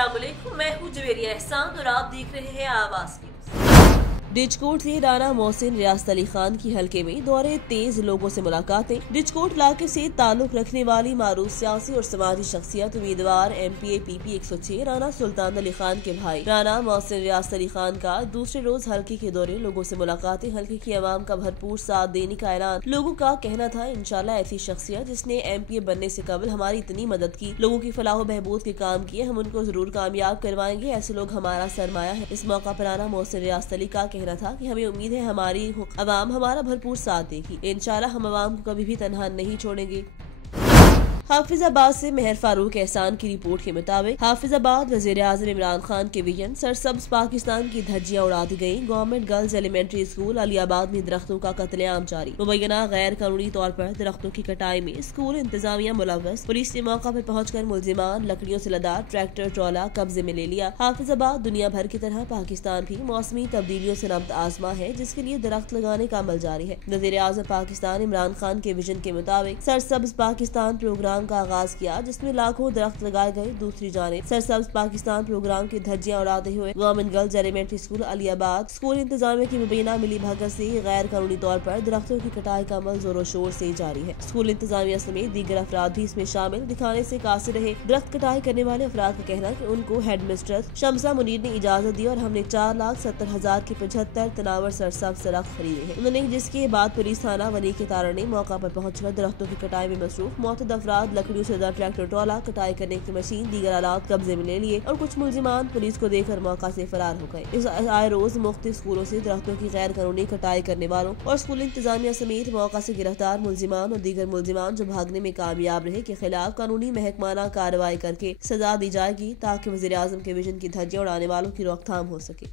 अस्सलाम वालेकुम, मैं हूँ जवेरिया एहसान और आप देख रहे हैं आवाज न्यूज। डिजकोट से राना मोहसिन रियासत अली खान की हलके में दौरे तेज लोगों से मुलाकातें। डिजकोट इलाके से ताल्लुक रखने वाली मारूफ सियासी और समाजी शख्सियत उम्मीदवार MPA PP 106 राना सुल्तान अली खान के भाई राना मोहसिन रियासत अली खान का दूसरे रोज हल्के के दौरे, लोगों से मुलाकातें, हल्के की आवाम का भरपूर साथ देने का ऐलान। लोगों का कहना था, इंशाल्लाह ऐसी शख्सियत जिसने MPA बनने से कबल हमारी इतनी मदद की, लोगों की फलाह बहबूद के काम किए, हम उनको जरूर कामयाब करवाएंगे। ऐसे लोग हमारा सरमाया है। इस मौका पर राना मोहसिन रियासत अली का कहना था कि हमें उम्मीद है हमारी अवाम हमारा भरपूर साथ देगी। इंशाल्लाह हम अवाम को कभी भी तनहा नहीं छोड़ेंगे। हाफिजाबाद से मेहर फारूक एहसान की रिपोर्ट के मुताबिक हाफिजाबाद वजीर आजम इमरान खान के विजन सरसब्ज पाकिस्तान की धज्जियां उड़ा दी गयी। Government girls elementary school Aliabad में दरख्तों का कत्लेआम जारी। मुबैना गैर कानूनी तौर पर दरख्तों की कटाई में स्कूल इंतजामिया मुलव्वस। पुलिस ने मौका पर पहुंचकर मुलजिमान लकड़ियों से लदा ट्रैक्टर ट्रॉला कब्जे में ले लिया। हाफिजाबाद दुनिया भर की तरह पाकिस्तान भी मौसमी तब्दीलियों से नब्त आजमा है, जिसके लिए दरख्त लगाने का अमल जारी है। वजीर आजम पाकिस्तान इमरान खान के विजन के मुताबिक सरसब्ज पाकिस्तान प्रोग्राम का आगाज किया, जिसमें लाखों दरख्त लगाए गए। दूसरी जानिब सरसब्ज पाकिस्तान प्रोग्राम की धज्जियां उड़ाते हुए government girls elementary school Aliabad school इंतजामिया की मुबैना मिली भगत से गैर कानूनी तौर पर दरख्तों की कटाई का अमल जोरों शोर से जारी है। स्कूल इंतजामिया समेत दीगर अफराद भी इसमें शामिल दिखाने से कासिर रहे। दरख्त कटाई करने वाले अफराद का कहना कि उनको हेड मिस्ट्रेस शमसा मुनीर ने इजाजत दी और हमने 4,70,000 के 75 तनावर सरसब्ज दरख्त खरीदे हैं। उन्होंने जिसके बाद पुलिस थाना वनी के तारा ने मौका पर पहुंचकर दरख्तों की कटाई में मसरूफ मौतद अफराद लकड़ियों से ट्रैक्टर ट्रॉला कटाई करने की मशीन दीगर आलात कब्जे में ले लिए और कुछ मुलजिमान पुलिस को देकर मौका से फरार हो गए। इस आए रोज मुख्तलिफ स्कूलों से दरख्तों की गैर कानूनी कटाई करने वालों और स्कूल इंतजामिया समेत मौका से गिरफ्तार मुलजिमान और दीगर मुलजिमान जो भागने में कामयाब रहे के खिलाफ कानूनी महकमाना कार्रवाई करके सजा दी जाएगी, ताकि वज़ीर आज़म के विजन की धज्जियां उड़ाने वालों की रोकथाम हो सके।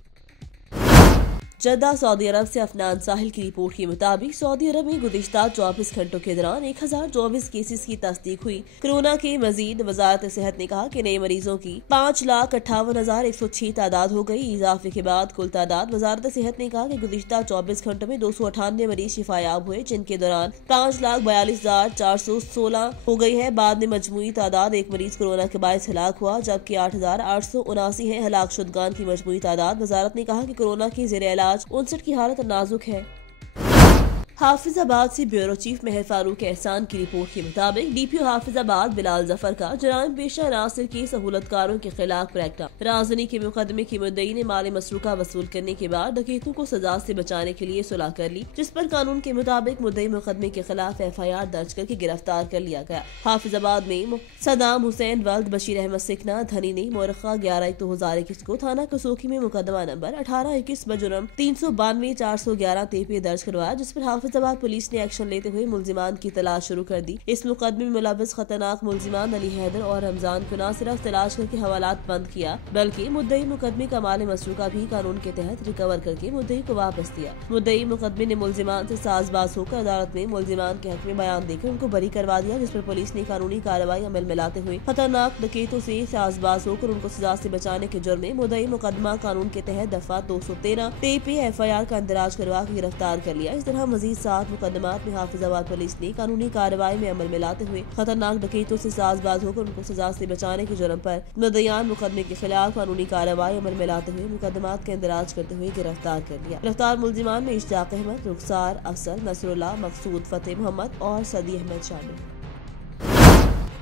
जद्दा सऊदी अरब से अफनान साहिल की रिपोर्ट के मुताबिक सऊदी अरब में गुज़िश्ता 24 घंटों के दौरान 1024 केसेस की तस्दीक हुई। कोरोना के मजीद वजारत सेहत ने कहा कि नए मरीजों की 5,58,106 तादाद हो गई। इजाफे के बाद कुल तादाद वजारत सेहत ने कहा कि गुज़िश्ता 24 घंटों में 298 मरीज शिफायाब हुए, जिनके दौरान 5,42,416 हो गई है। बाद में मजमूई तादाद एक मरीज कोरोना के बायस हलाक हुआ, जबकि 8,879 है। हलाक शुदगान की मजमूई तादाद। वजारत ने कहा कि कोरोना की ज़ेर इलाज 59 की हालत नाजुक है। हाफिजाबाद से ब्यूरो चीफ मेहर फारूक एहसान की रिपोर्ट के मुताबिक DPO हाफिजाबाद बिलाल जफर का जराइम पेशा नासिर के सहूलतकारों के खिलाफ क्रैकडाउन। राजनी के मुकदमे की मुद्दई ने माली मसरूका वसूल करने के बाद डकैतों को सजा से बचाने के लिए सुलह कर ली, जिस पर कानून के मुताबिक मुद्दई मुकदमे के खिलाफ FIR दर्ज करके गिरफ्तार कर लिया गया। हाफिजाबाद में सदाम हुसैन वल्द बशीर अहमद सिकना धनी ने मोरखा 11/2021 को थाना कसोकी में मुकदमा नंबर 1821 बजुर्म 392-411 TP दर्ज करवाया, जिस पर हाफिजाबाद पुलिस ने एक्शन लेते हुए मुलजिमान की तलाश शुरू कर दी। इस मुकदमे में मुलव्वस खतरनाक मुलजिमान अली हैदर और रमजान को न सिर्फ तलाश करके हवालात बंद किया, बल्कि मुद्दई मुकदमे का माल मसरूका भी कानून के तहत रिकवर करके मुद्दई को वापस दिया। मुद्दई मुकदमे ने मुलजिमान से साजबाज होकर अदालत में मुलजिमान के हक में बयान देकर उनको बरी करवा दिया, जिस पर पुलिस ने कानूनी कार्रवाई अमल में लाते हुए खतरनाक डकैतों से साजबाज होकर उनको सजा से बचाने के जुर्म में मुद्दई मुकदमा कानून के तहत दफा 213 TP FIR का इंदराज करवा के गिरफ्तार कर लिया। इस तरह मजीद 7 मुकदमात में हाफिजाबाद पुलिस ने कानूनी कार्रवाई में अमल में लाते हुए खतरनाक डकैतों से साजबाज होकर उनको सजा से बचाने के जुर्म पर मुद्दईयान मुकदमे के खिलाफ कानूनी कार्रवाई अमल में लाते हुए मुकदमात का इंदराज करते हुए गिरफ्तार कर लिया। गिरफ्तार मुलजिमान में इश्तियाक अहमद, रुखसार अफसर, नसरुल्लाह, मकसूद, फतेह मोहम्मद और सदी अहमद शामिल।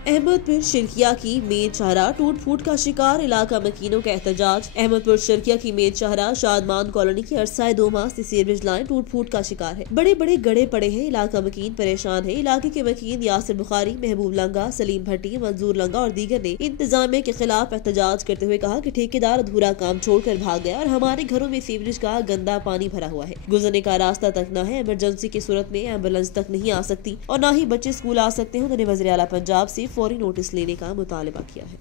अहमदपुर शिरकिया की मेन शाहरा टूट फूट का शिकार, इलाका मकीनों का एहतजाज। अहमदपुर शिरकिया की मेन शाहरा शादमान कॉलोनी की अरसाए 2 माह से सीवरेज लाइन टूट फूट का शिकार है। बड़े बड़े गड्ढे पड़े हैं, इलाका मकीन परेशान है। इलाके के मकीन यासिर बुखारी, महबूब लंगा, सलीम भट्टी, मंजूर लंगा और दीगर ने इंतजामिया के खिलाफ एहतजाज करते हुए कहा कि ठेकेदार अधूरा काम छोड़कर भाग गया और हमारे घरों में सीवरेज का गंदा पानी भरा हुआ है। गुजरने का रास्ता तक न है। इमरजेंसी की सूरत में एम्बुलेंस तक नहीं आ सकती और न ही बच्चे स्कूल आ सकते हैं। उन्होंने वज़ीर आला पंजाब से फौरी नोटिस लेने का मुतालबा किया है।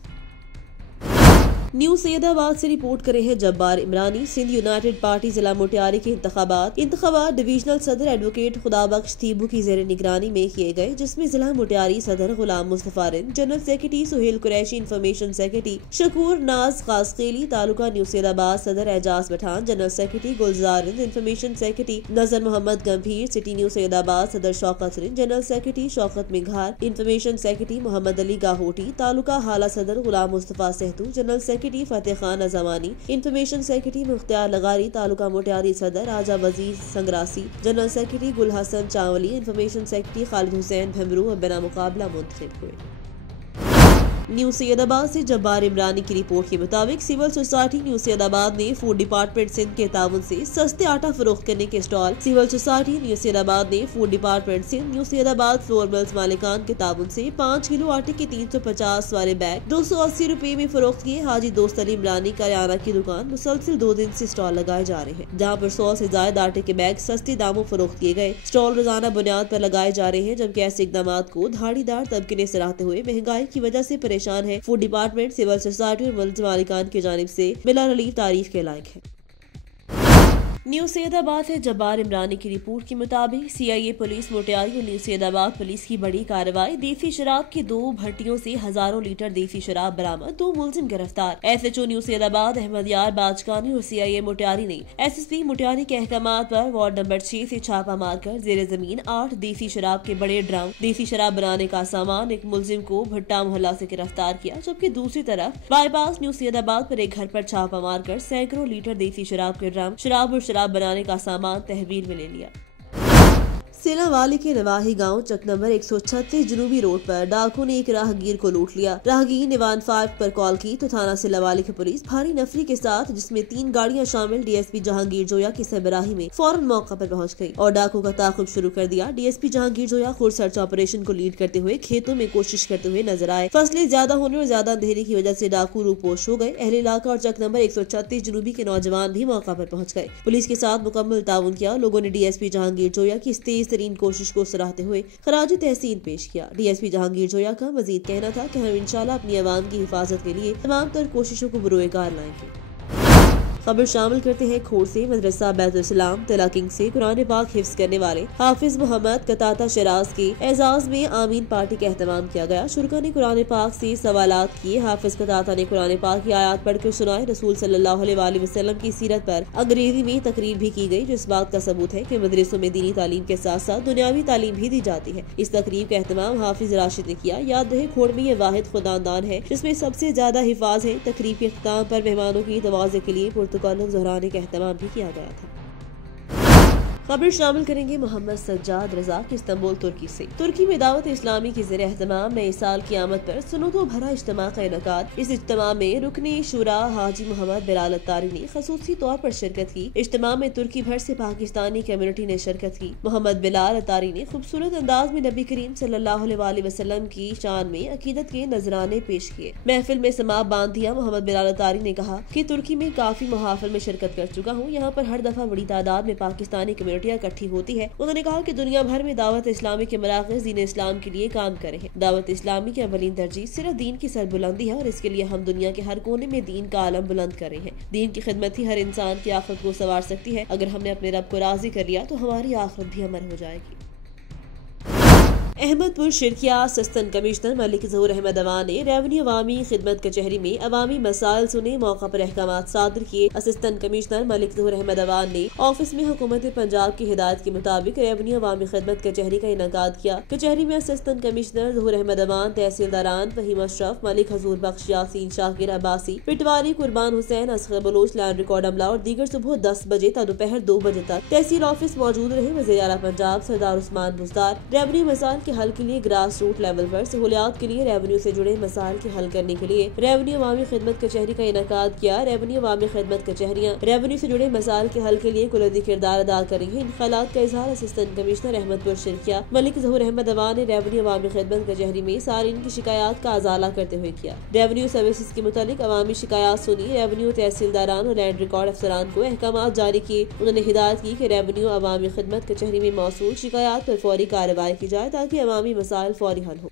न्यू सैयदाबाद से रिपोर्ट करे हैं जब्बार इमरानी। सिंध यूनाइटेड पार्टी जिला मोटियारी के इंतखाबात डिवीजनल सदर एडवोकेट खुदाबख्श थीबू की जेर निगरानी में किए गए, जिसमें जिला मोटियारी सदर Ghulam Mustafa Rind, general secretary Suhail Qureshi, information secretary Shakoor Naz Khaskheli, taluka new Saeedabad सदर Ejaz Pathan, general secretary Gulzar Rind, information secretary Nazar Mohammad Gambhir, city new Saeedabad सदर Shaukat Rind, general secretary Shaukat Mighar, information secretary Mohammad Ali Gahoti, taluka Hala सदर Ghulam Mustafa Sahto, general secretary Fateh Khan Ajmani, information secretary Mukhtar Lagari, taluka Matiari सदर राजा वजीर संग्रासी, जनरल सेक्रेटरी गुल हसन चावली, इंफॉर्मेशन सेक्रेटरी खालिद हुसैन भमरू और बिना मुकाबला मुंतखब हुए। न्यू सैयदाबाद से जब्बार इमरानी की रिपोर्ट के मुताबिक सिविल सोसाइटी न्यू सैयदाबाद ने फूड डिपार्टमेंट सिंध के ताउन से सस्ते आटा फरोख्त करने के stall civil society new Saeedabad ने food department Sindh new Saeedabad flour mills मालिकान के ताउन से 5 किलो आटे के 350 वाले बैग 280 रुपए में फरोख्त किए। हाजी दोस्त अली इमरानी करियाना की दुकान मुसलसिल 2 दिन से स्टॉल लगाए जा रहे हैं, जहाँ पर 100 से ज्यादा आटे के बैग सस्ते दामों फरोख्त किए गए। स्टॉल रोजाना बुनियाद पर लगाए जा रहे हैं, जबकि ऐसे इकदाम को धाड़ीदार तबके ने सराहते हुए महंगाई की वजह से परेशान है। फूड डिपार्टमेंट सिविल सोसाइटी और मुल्ज़िम मालिकान की जानिब से बिला रिलीफ तारीफ के लायक है। न्यू सैयदाबाद से जब्बार इमरानी की रिपोर्ट के मुताबिक CIA पुलिस मोटियारी और न्यू सैयदाबाद पुलिस की बड़ी कार्रवाई। देसी शराब की 2 भट्टियों से हजारों लीटर देसी शराब बरामद, 2 मुलजिम गिरफ्तार। SHO न्यू सैयदाबाद अहमद यार बाजकानी और CIA मोटियारी ने SSP मोटियारी के अहकामात पर वार्ड नंबर 6 से छापा मारकर जेर जमीन 8 देसी शराब के बड़े ड्रम, देसी शराब बनाने का सामान, एक मुलजिम को भट्टा मोहल्ला से गिरफ्तार किया। जबकि दूसरी तरफ बाईपास न्यू सैयदाबाद पर एक घर पर छापा मारकर सैकड़ों लीटर देसी शराब के ड्रम, शराब और शराब बनाने का सामान तहवील में ले लिया। सेनावाली के नवाही गांव चक नंबर 136 जनूबी रोड पर डाकुओं ने एक राहगीर को लूट लिया। राहगीर ने 115 पर कॉल की तो थाना सेनावाली की पुलिस भारी नफरी के साथ, जिसमें 3 गाड़ियां शामिल DSP जहांगीर जोया की सरबराही में फौरन मौका पर पहुंच गई और डाकुओं का ताकुब शुरू कर दिया। DSP जहांगीर जोया खुद सर्च ऑपरेशन को लीड करते हुए खेतों में कोशिश करते हुए नजर आए। फसलें ज्यादा होने और ज्यादा अंधेरे की वजह से डाकू रूपोश हो गए। अहले इलाका और चक नंबर 136 जनूबी के नौजवान भी मौका पर पहुंच गए। पुलिस के साथ मुकम्मल ताउन किया। लोगों ने DSP जहांगीर जोया की इस तेज तरीन कोशिश को सराहते हुए खराज तहसीन पेश किया। DSP जहांगीर जोया का मजीद कहना था कि हम इंशाल्लाह अपनी आवाम की हिफाजत के लिए तमाम तर कोशिशों को बुरोएकार लाएंगे। खबर शामिल करते हैं खोड़ से। मदरसा बैतुल सलाम तला किंग से कुरान पाक हिफ्ज करने वाले हाफिज मोहम्मद कताता शराज के एजाज में आमीन पार्टी का एहतमाम किया गया। शुरका ने कुरान पाक से सवालात किए। हाफिज कताता ने कुरान पाक की आयात पढ़कर सुनाए। रसूल सल्लल्लाहु अलैहि वसल्लम की सीरत पर अंग्रेजी में तकरीर भी की गई, जो इस बात का सबूत है कि मदरसों में दीनी तालीम के साथ साथ दुनियावी तालीम भी दी जाती है। इस तकरीब का एहतमाम हाफिज राशिद ने किया। याद रहे खोड़ में यह वाहिद खुदानदान है जिसमें सबसे ज्यादा हिफाज है। तकरीब के इख्तिताम पर मेहमानों की तवाज़े के लिए दोहराने का एहतमाम भी किया गया था। खबर शामिल करेंगे मोहम्मद सज्जाद रजा की इस्तांबुल तुर्की से। तुर्की में दावत इस्लामी की ज़ेर एहतमाम नए साल की आमद पर सुन्नतों भरा इज्तिमा का इनकाद। इस इज्तिमा में रुकने शुरा हाजी मोहम्मद बिलाल अत्तारी ने खसूसी तौर पर शिरकत की। इज्तिमा में तुर्की भर से पाकिस्तानी कम्युनिटी ने शिरकत की। मोहम्मद बिलाल अत्तारी ने खूबसूरत अंदाज में नबी करीम सल्लल्लाहु अलैहि वसल्लम की शान में अकीदत के नजराने पेश किए। महफिल में समाप बांध दिया। मोहम्मद बिलाल अत्तारी ने कहा कि तुर्की में काफी मुहाफिल में शिरकत कर चुका हूँ। यहाँ पर हर दफा बड़ी तादाद में पाकिस्तानी इकट्ठी होती है। उन्होंने कहा कि दुनिया भर में दावत इस्लामी के मराकज़ दीन इस्लाम के लिए काम करे हैं। दावत इस्लामी की अवलीन तरजीह सिर्फ दीन की सरबुलंदी है और इसके लिए हम दुनिया के हर कोने में दीन का आलम बुलंद करे हैं। दीन की खिदमत ही हर इंसान की आखिरत को संवार सकती है। अगर हमने अपने रब को राजी कर लिया तो हमारी आखिरत भी अमर हो जाएगी। अहमदपुर शिरकिया असिस्टेंट कमिश्नर मलिक ज़हूर अहमद अवान ने रेवन्यू अवामी खिदमत कचहरी में अवामी मसाइल सुने। मौका पर अहकामात सादर किए। असिस्टेंट कमिश्नर मलिक ज़हूर अहमद अवान ने ऑफिस में हुकूमत पंजाब की हिदायत के मुताबिक रेवन्यू अवामी खिदमत कचहरी का इनकाद किया। कचहरी में असिस्टेंट कमिश्नर ज़हूर अहमद अवान, तहसीलदारान फहीम अशरफ, मलिक हजूर बख्श, यासीन शाकिर अब्बासी, पिटवारी कुर्बान हुसैन, असगर बलोच, लैंड रिकॉर्ड अमला और दीगर सुबह 10 बजे तक दोपहर 2 बजे तक तहसील ऑफिस मौजूद रहे। वज़ीर आला पंजाब सरदार उस्मान बुज़दार रेवन्यू मसाइल के हल के लिए ग्रास रूट लेवल पर सहूलियात के लिए रेवन्यू से जुड़े मसाइल के हल करने के लिए रेवन्यू अवामी खिदमत कचहरी का इनकाद किया। रेवन्यू अवामी खिदमत कचहरियाँ रेवन्यू से जुड़े मसाइल के हल के लिए कुलदी किरदार अदा करेंगे। इन ख्यालात का इजहार असिस्टेंट कमिश्नर अहमदपुर शिरकिया मलिक ज़हूर अहमद अवान ने रेवन्यू अवामी खिदमत कचहरी में सारीन की शिकायत का अजाला करते हुए किया। रेवन्यू सर्विसेज के मुतालिक अवामी शिकायत सुनी। रेवन्यू तहसीलदारान और लैंड रिकॉर्ड अफसरान को अहकाम जारी किए। उन्होंने हिदायत की कि रेवन्यू अवामी खिदमत कचहरी में मौसूल शिकायत पर फौरी कार्रवाई की जाए ताकि अवामी मसाइल फौरी हल हो।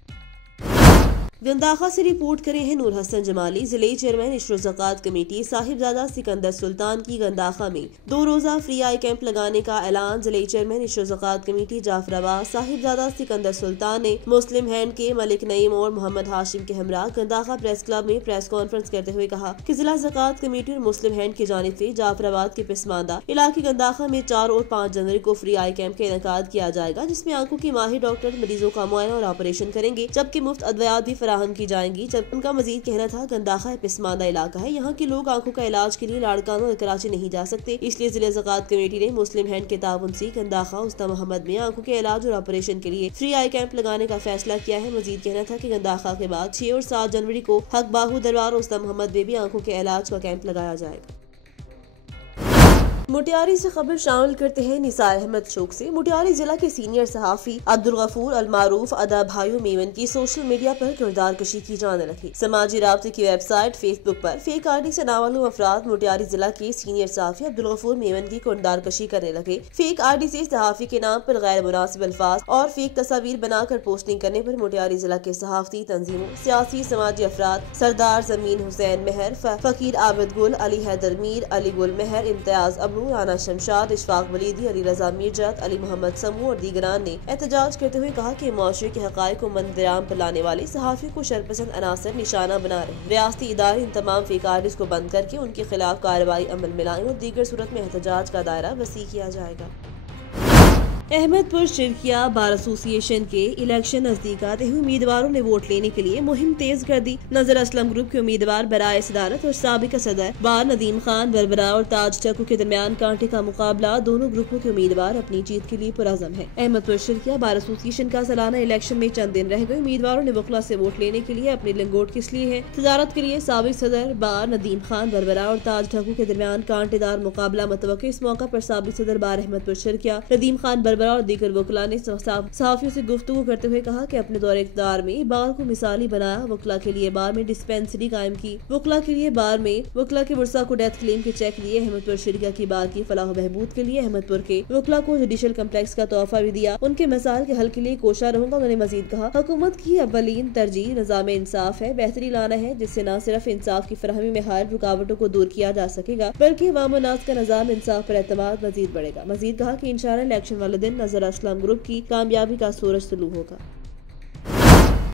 गंदाखा से रिपोर्ट करे हैं नूर हसन जमाली। जिले चेयरमैन इशरो ज़कात कमेटी साहिबजादा सिकंदर सुल्तान की गंदाखा में 2 रोजा फ्री आई कैंप लगाने का ऐलान। जिले चेयरमैन इशरो ज़कात कमेटी जाफराबाद साहिबजादा सिकंदर सुल्तान ने मुस्लिम हैंड के मलिक नईम और मोहम्मद हाशिम के हमरा गंदाखा प्रेस क्लब में प्रेस कॉन्फ्रेंस करते हुए कहा कि जिला ज़कात कमेटी और मुस्लिम हैंड की जानिब से जाफराबाद के पिसमानदा इलाके गंदाखा में 4 और 5 जनवरी को फ्री आई कैंप का इनकाद किया जाएगा, जिसमें आंखों के माहिर डॉक्टर मरीजों का मुआयना और ऑपरेशन करेंगे, जबकि मुफ्त अद्वियात भी फराहम की जाएंगी। जब उनका मजीद कहना था गंदाखा पिस्मादा इलाका है, यहाँ के लोग आंखों का इलाज के लिए लाड़काना और कराची नहीं जा सकते, इसलिए जिले ज़कात कमेटी ने मुस्लिम हैंड के ताउन से गंदाखा उस्ता मोहम्मद में आंखों के इलाज और ऑपरेशन के लिए फ्री आई कैंप लगाने का फैसला किया है। मजीद कहना था कि गंदाखा के बाद 6 और 7 जनवरी को हक बाहू दरबार उस्ता मोहम्मद में भी आंखों के इलाज का कैंप लगाया जाएगा। मोटियारी से खबर शामिल करते हैं निसार अहमद शोक से। मोटियारी जिला के सीनियर सहाफी अब्दुल गफूर अल मारूफ अदा भाइयों मेमन की सोशल मीडिया पर किरदार कशी की जाने लगी। समाजी राब्ते की वेबसाइट फेसबुक पर फेक आईडी से नामालूम अफराद मोटियारी जिला के सीनियर सहाफी अब्दुल गफूर मेमन की किरदार कशी करने लगे। फेक आईडी से सहाफी के नाम पर गैर मुनासिब अल्फाज और फेक तस्वीर बनाकर पोस्टिंग करने पर मोटियारी जिला के सहाफती तंजीमों, सियासी समाजी अफराद सरदार जमीन हुसैन मेहर, फकीर आबिद गुल, अली हैदर मीर, अली गुल मेहर, इम्तियाज अबू, राना शमशाद, इशफाक वलीदी, अली रजा मीरजात, अली मोहम्मद समू और दीगरान ने एहतजाज करते हुए कहा कि मुआशरे के हकायक को मंदिराम पर लाने वाले सहाफी को शरपसंद अनासर निशाना बना रहे। रियासती इदारे इन तमाम फेक आईडीज को बंद करके उनके खिलाफ कार्रवाई अमल में लाएं और दीगर सूरत में एहतजाज का दायरा वसी किया जाएगा। अहमदपुर शिरकिया बार एसोसिएशन के इलेक्शन नजदीक आते हुए उम्मीदवारों ने वोट लेने के लिए मुहिम तेज कर दी। नजर असलम ग्रुप के उम्मीदवार बराए सदारत और साबिक सदर बार नदीम खान बरबरा और ताज टक्कू के दरमियान कांटे का मुकाबला। दोनों ग्रुपों के उम्मीदवार अपनी जीत के लिए पुरअज़म है। अहमदपुर शिरकिया बार एसोसिएशन का सालाना इलेक्शन में चंद दिन रह गए। उम्मीदवारों ने वकला से वोट लेने के लिए अपनी लंगोट किस लिए है। सदारत के लिए साबिक सदर बार नदीम खान बरबरा और ताज टक्कू के दरमियान कांटेदार मुकाबला मुतवक्किल। इस मौका पर साबिक सदर बार अहमदपुर शिरकिया नदीम खान बरबरा और दीगर वकला ने सहाफियों से गुफ्तगू करते हुए कहा कि अपने दौरे इक़्तिदार में बार को मिसाली बनाया। वकला के लिए बार में डिस्पेंसरी कायम की। वकला के लिए बार में वकला के वर्सा को डेथ क्लेम के चेक दिए। अहमदपुर शिरकिया की बार की फलाह बहबूद के लिए अहमदपुर के वकला को जुडिशल कम्प्लेक्स का तोहफा भी दिया। उनके मसाइल के हल के लिए कोशा रहूंगा। उन्होंने मजीद कहा हुकूमत की अव्वलीन तरजीह निज़ाम इंसाफ है, बेहतरी लाना है, जिससे न सिर्फ इंसाफ की फराहमी में हाल रुकावटों को दूर किया जा सकेगा बल्कि अवाम नास का निज़ाम इंसाफ पर एतमाद मजीद बढ़ेगा। मजीद कहा कि इंशाअल्लाह इलेक्शन वाले दिन नजर असलम ग्रुप की कामयाबी का सूरज तुलू होगा।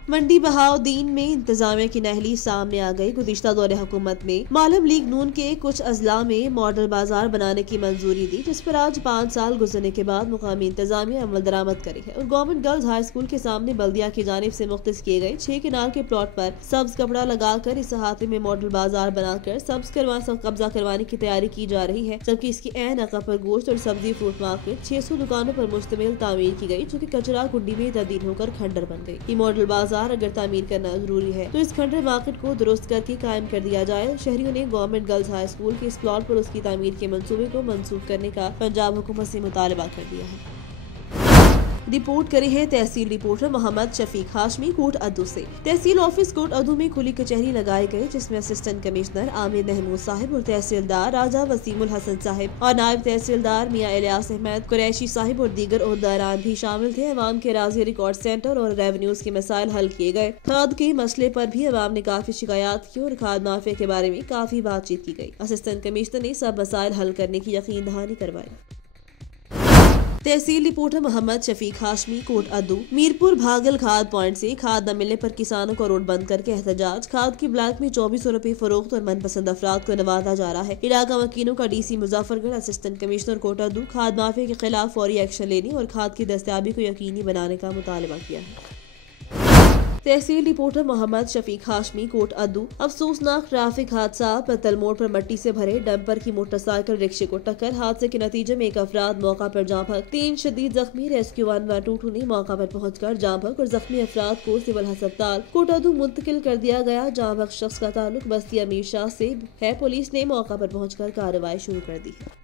मंडी बहाउद्दीन में इंतजामिया की नहली सामने आ गई। गुज़िश्ता दौरे हुकूमत में मालम लीग नून के कुछ अजला में मॉडल बाजार बनाने की मंजूरी दी, जिस पर आज 5 साल गुजरने के बाद मुकामी इंतजामिया अमल दरामद करी है और गवर्नमेंट गर्ल्स हाई स्कूल के सामने बल्दिया की जानिब से मुख्तस किए गए 6 किनाल के प्लॉट पर सब्ज कपड़ा लगाकर इस अहाते में मॉडल बाजार बनाकर कब्जा करवाने की तैयारी की जा रही है। जबकि इसकी ऐन अका पर गोश्त और सब्जी फ्रूट मार्केट 600 दुकानों पर मुश्तमिल तामीर की गई, जो की कचरा कुंडी में तब्दील होकर खंडर बन गई। ये मॉडल बाजार अगर तामीर करना जरूरी है तो इस खंडर मार्केट को दुरुस्त करके कायम कर दिया जाए। शहरियों ने गवर्नमेंट गर्ल्स हाई स्कूल के इस प्लॉट पर उसकी तामीर के मंसूबे को मंसूख करने का पंजाब हुकूमत से मुतालबा कर दिया है। रिपोर्ट करी है तहसील रिपोर्टर मोहम्मद शफीक हाशमी कोट अद्दू से। तहसील ऑफिस कोट अद्दू में खुली कचहरी लगाई गई, जिसमें असिस्टेंट कमिश्नर आमिर महमूद साहिब और तहसीलदार राजा वसीमुल हसन साहिब और नायब तहसीलदार मियां इलियास अहमद कुरैशी साहिब और दीगर ओहदेदारान भी शामिल थे। अवाम के राजी रिकॉर्ड सेंटर और रेवेन्यूज के मसाइल हल किए गए। खाद के मसले पर भी अवाम ने काफी शिकायत की और खाद माफिया के बारे में काफी बातचीत की गई। असिस्टेंट कमिश्नर ने सब मसाइल हल करने की यकीन दहानी करवाई। तहसील रिपोर्टर मोहम्मद शफीक हाशमी कोट अद्दू। मीरपुर भागल खाद पॉइंट से खाद न मिलने पर किसानों को रोड बंद करके एहतजाज। खाद की ब्लैक में 2400 रुपए फरोख्त और मनपसंद अफराद को नवाजा जा रहा है। इलाका वकीलों का DC Muzaffargarh assistant commissioner Kot Addu खाद माफिया के खिलाफ फौरी एक्शन लेने और खाद की दस्तयाबी को यकीनी बनाने का मुतालबा किया है। तहसील रिपोर्टर मोहम्मद शफीक हाशमी कोट अद्दू। अफसोसनाक ट्रैफिक हादसा पतल मोड़ पर मट्टी से भरे डंपर की मोटरसाइकिल रिक्शे को टक्कर। हादसे के नतीजे में एक अफराद मौका पर जाँ भग, 3 शदीद जख्मी। रेस्क्यू 112 ने मौका पर पहुंचकर जाँ भग और जख्मी अफराद को सिविल अस्पताल कोट अद्दू मुंतकिल कर दिया गया। जाँ भग शख्स का ताल्लुक बस्ती अमीर शाह से है। पुलिस ने मौका पर पहुंचकर कार्रवाई शुरू कर दी है।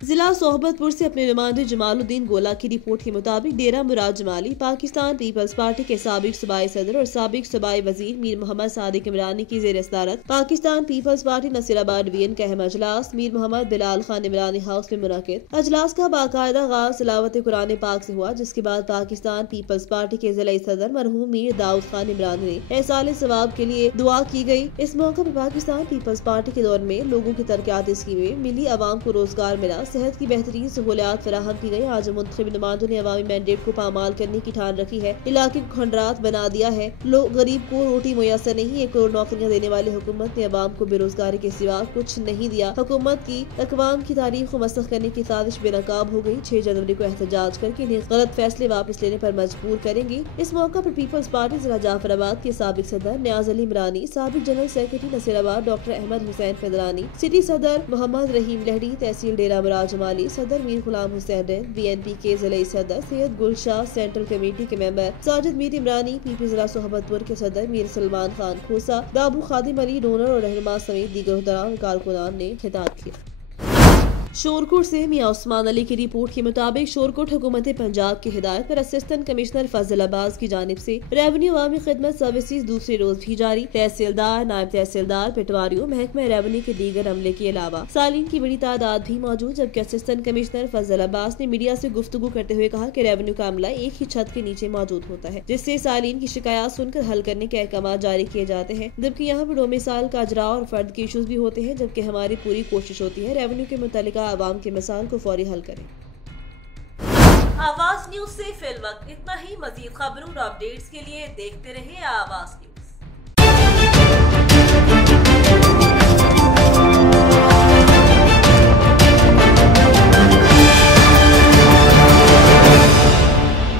जिला सोहबतपुर से अपने नुमाइंदे जमालुद्दीन गोला की रिपोर्ट के मुताबिक डेरा मुराद जमाली पाकिस्तान पीपल्स पार्टी के साबिक सूबाई सदर और साबिक सूबाई वजीर मीर मोहम्मद सादिक इमरानी की जेर सदारत Pakistan Peoples Party Nasirabad division का अहम अजलास मीर मोहम्मद बिलाल खान इमरानी हाउस में मुनक़िद। अजलास का बाकायदा आगाज तिलावत कुरान पाक से हुआ, जिसके बाद पाकिस्तान पीपल्स पार्टी के जिला सदर मरहूम मीर दाऊद खान इमरानी ने एहसाल सवाब के लिए दुआ की गई। इस मौके पर पाकिस्तान पीपल्स पार्टी के दौर में लोगों की तरक्याती स्कीमें मिली, अवाम को रोजगार मिला, सेहत की बेहतरीन सहूलियात फराहम की गई। आज मुंतखब नुमाइंदों ने अवामी मैंडेट को पामाल करने की ठान रखी है। इलाके को खंडरात बना दिया है। लोग गरीब को रोटी मुयसर नहीं, 1 करोड़ नौकरियां देने वाली हुकूमत ने अवाम को बेरोजगारी के सिवा कुछ नहीं दिया। हुकूमत की अक़वाम की तारीख को मसख करने की साजिश बेनकाब हो गई। 6 जनवरी को एहतजाज करके इन्हें गलत फैसले वापस लेने पर मजबूर करेंगे। इस मौका पर पीपल्स पार्टी जिला जाफराबाद के साबिक सदर न्याज अली इमरानी, साबिक general secretary Naseerabad doctor Ahmed Hussain Fadrani, city सदर मोहम्मद रहीम लहड़ी, तहसील डेरा मुराद जमाली, सदर मीर गुलाम हुसैन, BNP के जिले सदर सैयद गुलशाह, सेंट्रल कमेटी के मेंबर साजिद मीर इमरानी, PP जिला सोहबतपुर के सदर मीर सलमान खान खोसा, बाबू खादिम अली डोनर और रहनुमा समेत दीगर हुक्मरान कारकुनान ने खिताब किया। शोरकोट से मियां उस्मान अली की रिपोर्ट के मुताबिक शोरकोट हुकूमत पंजाब की हिदायत पर असिस्टेंट कमिश्नर फजल अब्बास की जानिब से रेवेन्यू अवामी खिदमत सर्विसेज दूसरे रोज भी जारी। तहसीलदार, नायब तहसीलदार, पटवारियों, महकमा रेवेन्यू के दीगर अमले के अलावा सालीन की बड़ी तादाद भी मौजूद। जबकि असिस्टेंट कमिश्नर फजल अब्बास ने मीडिया से गुफ्तगू करते हुए कहा कि रेवेन्यू का अमला एक ही छत के नीचे मौजूद होता है, जिससे सालीन की शिकायत सुनकर हल करने के अहकाम जारी किए जाते हैं। जबकि यहाँ पर डोमिसाइल का अजरा और फर्द के इशूज भी होते हैं। जबकि हमारी पूरी कोशिश होती है रेवेन्यू के मुतल्लिका आवाम के मसाइल को फौरी हल करें। आवाज न्यूज से फिलवक्त इतना ही। मजीद खबरों और अपडेट्स के लिए देखते रहिए आवाज न्यूज।